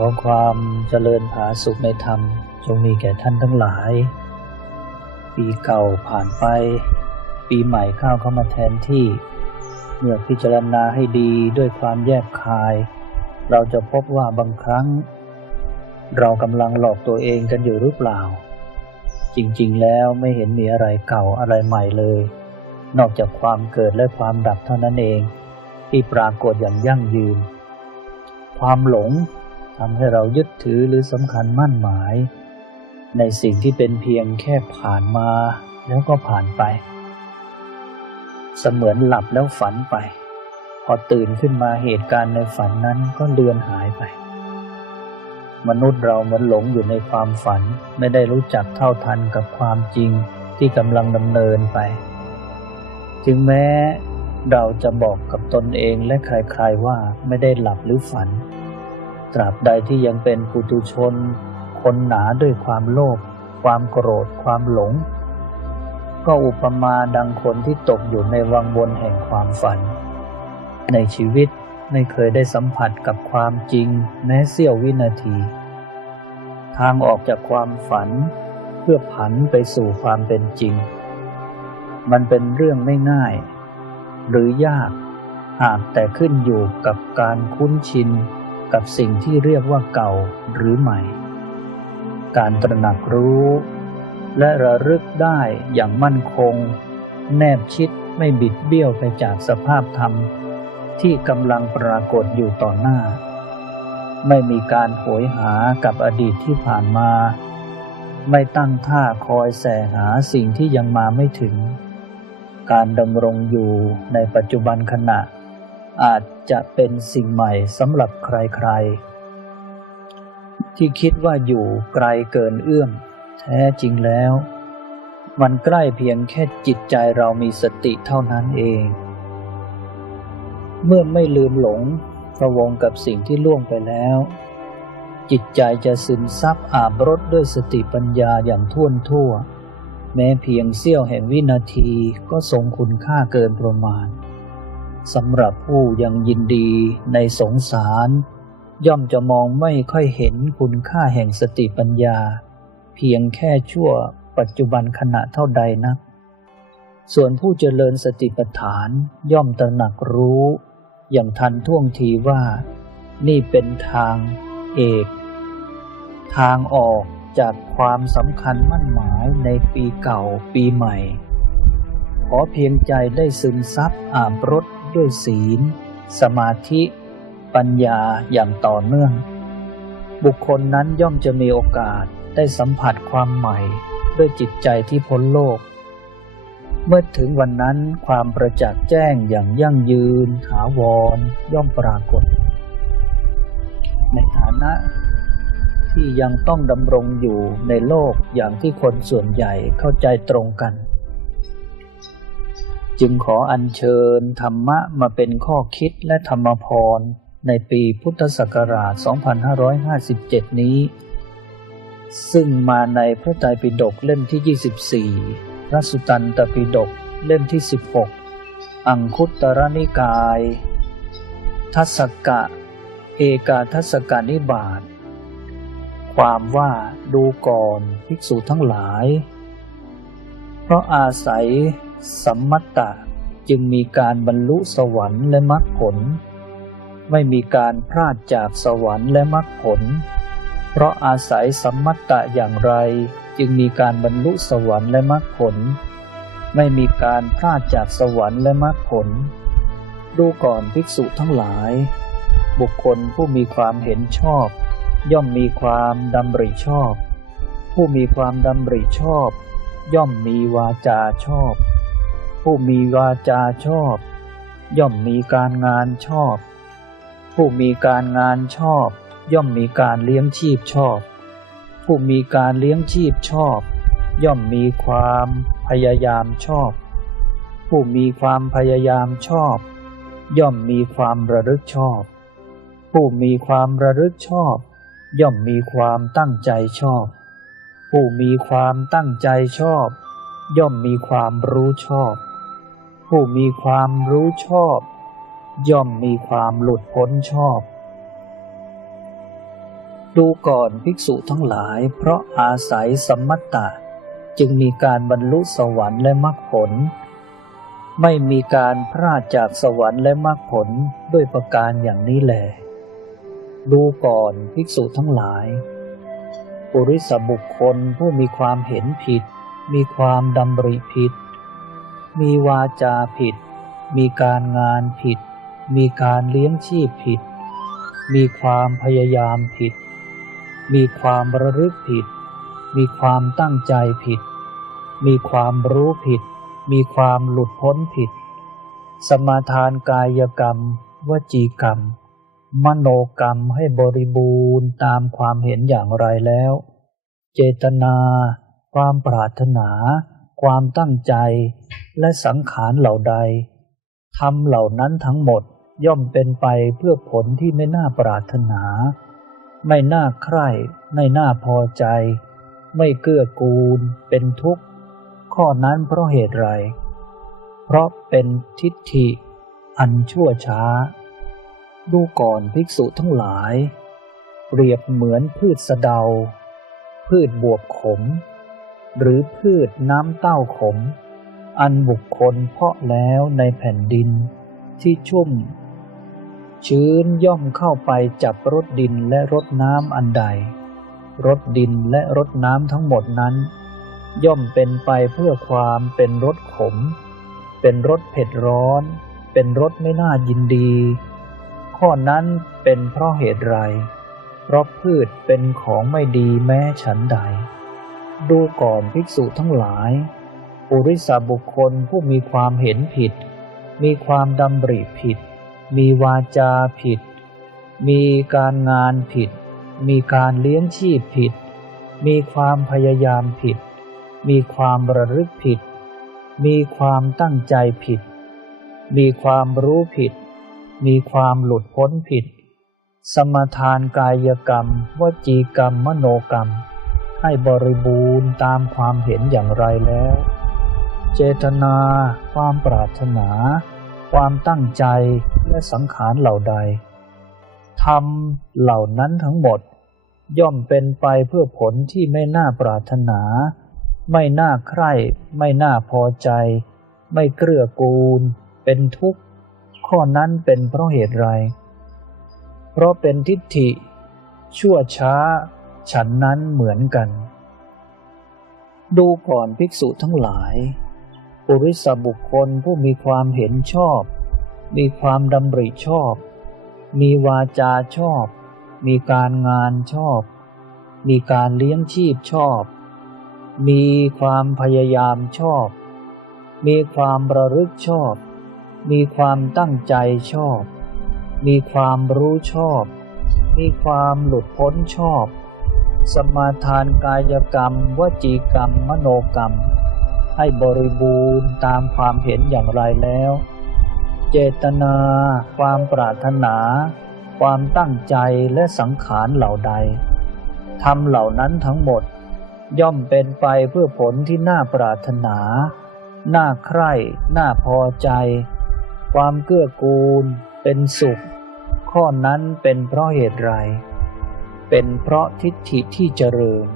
อความเจริญผาสุขในธรรม จงมีแก่ท่านทั้งหลาย ปีเก่าผ่านไป ปีใหม่เข้าเข้ามาแทนที่ เมื่อพิจารณาให้ดีด้วยความแยบคาย เราจะพบว่าบางครั้ง เรากำลังหลอกตัวเองกันอยู่หรือเปล่า จริงๆแล้วไม่เห็นมีอะไรเก่าอะไรใหม่เลย นอกจากความเกิดและความดับเท่านั้นเอง ที่ปรากฏอย่างยั่งยืน ความหลง ทำให้เรายึดถือหรือสำคัญมั่นหมาย ในสิ่งที่เป็นเพียงแค่ผ่านมาแล้วก็ผ่านไป เสมือนหลับแล้วฝันไป พอตื่นขึ้นมาเหตุการณ์ในฝันนั้นก็เลือนหายไป มนุษย์เราเหมือนหลงอยู่ในความฝันไม่ได้รู้จักเท่าทันกับความจริงที่กำลังดำเนินไป ถึงแม้เราจะบอกกับตนเองและใครๆว่าไม่ได้หลับหรือฝัน ตราบใดที่ยังเป็นปุตุชน คนหนาด้วยความโลภความโกรธความหลง ก็อุปมาดังคนที่ตกอยู่ในวังวนแห่งความฝัน ในชีวิตไม่เคยได้สัมผัสกับความจริงแม้เสี้ยววินาที ทางออกจากความฝัน เพื่อผันไปสู่ความเป็นจริง มันเป็นเรื่องไม่ง่าย หรือยากหากแต่ขึ้นอยู่กับการคุ้นชิน กับสิ่งที่เรียกว่าเก่าหรือใหม่ การตระหนักรู้ และระลึกได้อย่างมั่นคง แนบชิดไม่บิดเบี้ยวไปจากสภาพธรรม ที่กำลังปรากฏอยู่ต่อหน้า ไม่มีการโหยหากับอดีตที่ผ่านมา ไม่ตั้งท่าคอยแสหาสิ่งที่ยังมาไม่ถึง การดำรงอยู่ในปัจจุบันขณะ อาจจะเป็นสิ่งใหม่สำหรับใครๆ ที่คิดว่าอยู่ไกลเกินเอื้อม แท้จริงแล้ว มันใกล้เพียงแค่จิตใจเรามีสติเท่านั้นเอง เมื่อไม่ลืมหลงระวงกับสิ่งที่ล่วงไปแล้ว จิตใจจะซึมซับอาบรดด้วยสติปัญญาอย่างท่วนทั่ว แม้เพียงเสี้ยวแห่งวินาทีก็ทรงคุณค่าเกินประมาณ สำหรับผู้ยังยินดีในสงสาร ย่อมจะมองไม่ค่อยเห็นคุณค่าแห่งสติปัญญา เพียงแค่ชั่วปัจจุบันขณะเท่าใดนัก ส่วนผู้เจริญสติปัฏฐานย่อมตระหนักรู้ อย่างทันท่วงทีว่า นี่เป็นทางเอก ทางออกจากความสำคัญมั่นหมายในปีเก่าปีใหม่ ขอเพียงใจได้ซึมซับอาบรด ด้วยศีล สมาธิ ปัญญาอย่างต่อเนื่อง บุคคลนั้นย่อมจะมีโอกาสได้สัมผัสความใหม่ด้วยจิตใจที่พ้นโลก เมื่อถึงวันนั้นความประจักษ์แจ้งอย่างยั่งยืนถาวรย่อมปรากฏ ในฐานะที่ยังต้องดำรงอยู่ในโลกอย่างที่คนส่วนใหญ่เข้าใจตรงกัน จึงขออัญเชิญธรรมะมาเป็นข้อคิดและธรรมพรในปีพุทธศักราช 2557 นี้ ซึ่งมาในพระไตรปิฎกเล่มที่ 24 พระสุตันตปิฎกเล่มที่ 16 อังคุตรนิกาย ทัศกะ เอกาทัศกานิบาต ความว่าดูก่อนภิกษุทั้งหลาย เพราะอาศัย สัมมัตตะจึงมีการบรรลุสวรรค์และมรรคผล ไม่มีการพลาดจากสวรรค์และมรรคผล เพราะอาศัยสัมมัตตะอย่างไรจึงมีการบรรลุสวรรค์และมรรคผล ไม่มีการพลาดจากสวรรค์และมรรคผล ดูก่อนภิกษุทั้งหลาย บุคคลผู้มีความเห็นชอบ ย่อมมีความดำริชอบ ผู้มีความดำริชอบ ย่อมมีวาจาชอบ ผู้มีวาจาชอบ ย่อมมีการงานชอบ ผู้มีการงานชอบ ย่อมมีการเลี้ยงชีพชอบ ผู้มีการเลี้ยงชีพชอบ ย่อมมีความพยายามชอบ ผู้มีความพยายามชอบ ย่อมมีความระลึกชอบ ผู้มีความระลึกชอบ ย่อมมีความตั้งใจชอบ ผู้มีความตั้งใจชอบย่อมมีความรู้ชอบ ผู้มีความรู้ชอบ ย่อมมีความหลุดพ้นชอบ ดูก่อนภิกษุทั้งหลาย เพราะอาศัยสมมัตตะ จึงมีการบรรลุสวรรค์และมรรคผล ไม่มีการพลาดจากสวรรค์และมรรคผลด้วยประการอย่างนี้แหลดูก่อนภิกษุทั้งหลาย ปุริสบุคคลผู้มีความเห็นผิด มีความดำริผิด มีวาจาผิด มีการงานผิด มีการเลี้ยงชีพผิด มีความพยายามผิด มีความระลึกผิด มีความตั้งใจผิด มีความรู้ผิด มีความหลุดพ้นผิด สมาทานกายกรรม วจีกรรม มโนกรรมให้บริบูรณ์ตามความเห็นอย่างไรแล้ว เจตนา ความปรารถนา ความตั้งใจและสังขารเหล่าใดทำเหล่านั้นทั้งหมดย่อมเป็นไปเพื่อผลที่ไม่น่าปรารถนา ไม่น่าใคร่ไม่น่าพอใจ ไม่เกื้อกูล เป็นทุกข์ ข้อนั้นเพราะเหตุไร เพราะเป็นทิฏฐิ อันชั่วช้า ดูก่อนภิกษุทั้งหลาย เปรียบเหมือนพืชสะเดา พืชบวบขม หรือพืชน้ำเต้าขม อันบุคคลเพาะแล้วในแผ่นดินที่ชุ่ม ชื้นย่อมเข้าไปจับรถดินและรถน้ำอันใดรถดินและรถน้ำทั้งหมดนั้น ย่อมเป็นไปเพื่อความเป็นรถขม เป็นรถเผ็ดร้อน เป็นรถไม่น่ายินดี ข้อนั้นเป็นเพราะเหตุไร เพราะพืชเป็นของไม่ดีแม้ฉันใด ดูก่อนภิกษุทั้งหลาย ปุริสบุคคลผู้มีความเห็นผิด มีความดำริผิด มีวาจาผิด มีการงานผิด มีการเลี้ยงชีพผิด มีความพยายามผิด มีความระลึกผิด มีความตั้งใจผิด มีความรู้ผิด มีความหลุดพ้นผิด สมทานกายกรรม วจีกรรม มโนกรรม ให้บริบูรณ์ตามความเห็นอย่างไรแล้ว เจตนา ความปรารถนา ความตั้งใจและสังขารเหล่าใดทำเหล่านั้นทั้งหมด ย่อมเป็นไปเพื่อผลที่ไม่น่าปรารถนา ไม่น่าใคร่ ไม่น่าพอใจ ไม่เกลือกูล เป็นทุกข์ ข้อนั้นเป็นเพราะเหตุไร เพราะเป็นทิฏฐิ ชั่วช้า ฉันนั้นเหมือนกัน ดูก่อนภิกษุทั้งหลาย ปุริสบุคคลผู้มีความเห็นชอบ มีความดำริชอบ มีวาจาชอบ มีการงานชอบ มีการเลี้ยงชีพชอบ มีความพยายามชอบ มีความระลึกชอบ มีความตั้งใจชอบ มีความรู้ชอบ มีความหลุดพ้นชอบ สมาทานกายกรรม วจีกรรม มโนกรรม ให้บริบูรณ์ตามความเห็นอย่างไรแล้ว เจตนา ความปรารถนา ความตั้งใจและสังขารเหล่าใดทำเหล่านั้นทั้งหมด ย่อมเป็นไปเพื่อผลที่น่าปรารถนา น่าใคร่ น่าพอใจ ความเกื้อกูล เป็นสุข ข้อนั้นเป็นเพราะเหตุไร เป็นเพราะทิฏฐิที่เจริญ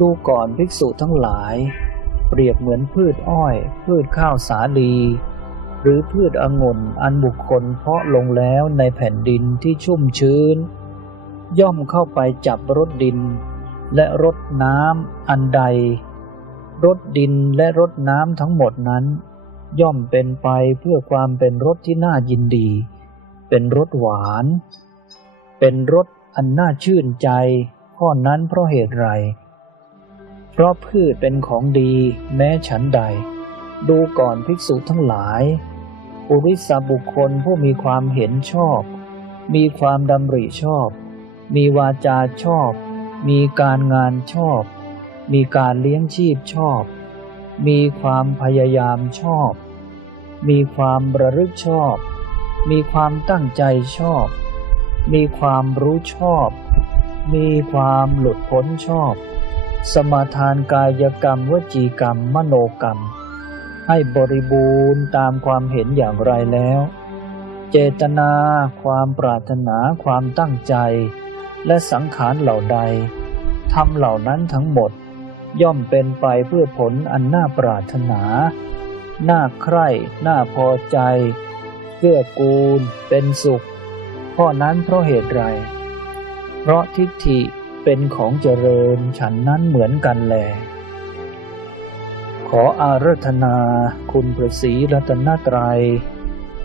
ดูก่อนภิกษุทั้งหลาย เปรียบเหมือนพืชอ้อย พืชข้าวสาลี หรือพืชองุ่นอันบุคคลเพาะลงแล้วในแผ่นดินที่ชุ่มชื้น ย่อมเข้าไปจับรถดิน และรดน้ำอันใดรถดินและรดน้ำทั้งหมดนั้น ย่อมเป็นไปเพื่อความเป็นรถที่น่ายินดี เป็นรสหวาน เป็นรส อันน่าชื่นใจข้อนั้นเพราะเหตุไร เพราะพืชเป็นของดีแม้ฉันใด ดูก่อนภิกษุทั้งหลายปุริสบุคคลผู้มีความเห็นชอบ มีความดำริชอบ มีวาจาชอบ มีการงานชอบ มีการเลี้ยงชีพชอบ มีความพยายามชอบ มีความระลึกชอบ มีความตั้งใจชอบ มีความรู้ชอบ มีความหลุดพ้นชอบ สมาทานกายกรรมวจีกรรม มโนกรรม ให้บริบูรณ์ตามความเห็นอย่างไรแล้ว เจตนา ความปรารถนาความตั้งใจ และสังขารเหล่าใดทำเหล่านั้นทั้งหมด ย่อมเป็นไปเพื่อผลอันน่าปรารถนา น่าใคร่ น่าพอใจ เกื้อกูล เป็นสุข เพราะนั้นเพราะเหตุไร เพราะทิฏฐิเป็นของเจริญฉันนั้นเหมือนกันแล ขออาราธนาคุณประสีรัตนตรัย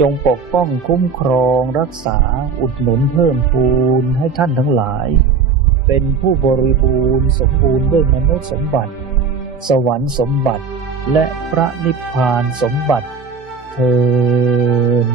จงปกป้องคุ้มครองรักษาอุดหนุนเพิ่มพูนให้ท่านทั้งหลาย เป็นผู้บริบูรณ์สมบูรณ์ด้วยมนุษย์สมบัติ สวรรค์สมบัติและพระนิพพานสมบัติเทิน